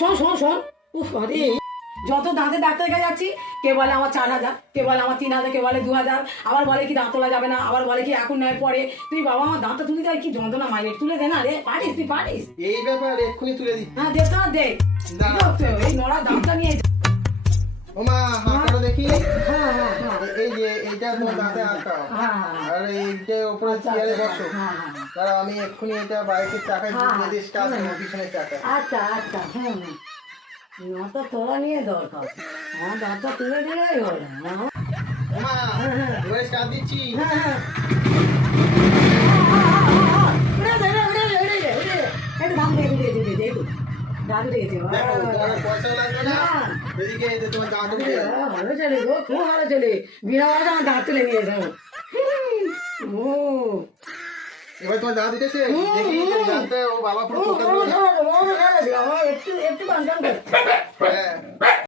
শোন শোন শোন। উফ আরে যত দাঁতের ডাক্তারের কাছে যাচ্ছি কে বলে আমার চার হাজার কে বলে আমার তিন হাজার কে বলে দু হাজার আবার বলে কি দাঁত তোলা যাবে না আবার বলে কি এখন নয় পরে। তুই বাবা আমার দাঁতটা তুলে দেয় কি যন্ত্রণা মাইনে তুলে দে না রে। পারিস তুই পারিস? এই ব্যাপার এক্ষুনি তুলে দিই। হ্যাঁ দে তো দে। এই নড়া দাঁতটা নিয়ে ও মা হাতটা দেখি। হ্যাঁ এই যে এইটা তোমার দাঁতে আটকাও হ্যাঁ, হ্যাঁ। আর এই যে উপরে চেয়ারে বসো হ্যাঁ, হ্যাঁ। আমি এক্ষুনি এটা বাইকের চাকায় দিয়ে দিই স্টার্ট হ্যাঁ। পিছনের চাকায় আচ্ছা আচ্ছা হ্যাঁ হুম। তোরা তোলা নিয়ে দরকার আমার দাঁতটা তুলে দিলেই হলো হ্যাঁ স্টার্ট দিচ্ছি হ্যাঁ, হ্যাঁ। যাবে। আরে, ভালো ছেলে গো খুব ভালো ছেলে বিনা বাজা আমার দাঁত তুলে নিয়েছে ও। এবার তোমার দাঁত উঠেছে দেখি তুমি দাঁতে ও বাবা পুরো একটু একটু বান্ধব হ্যাঁ।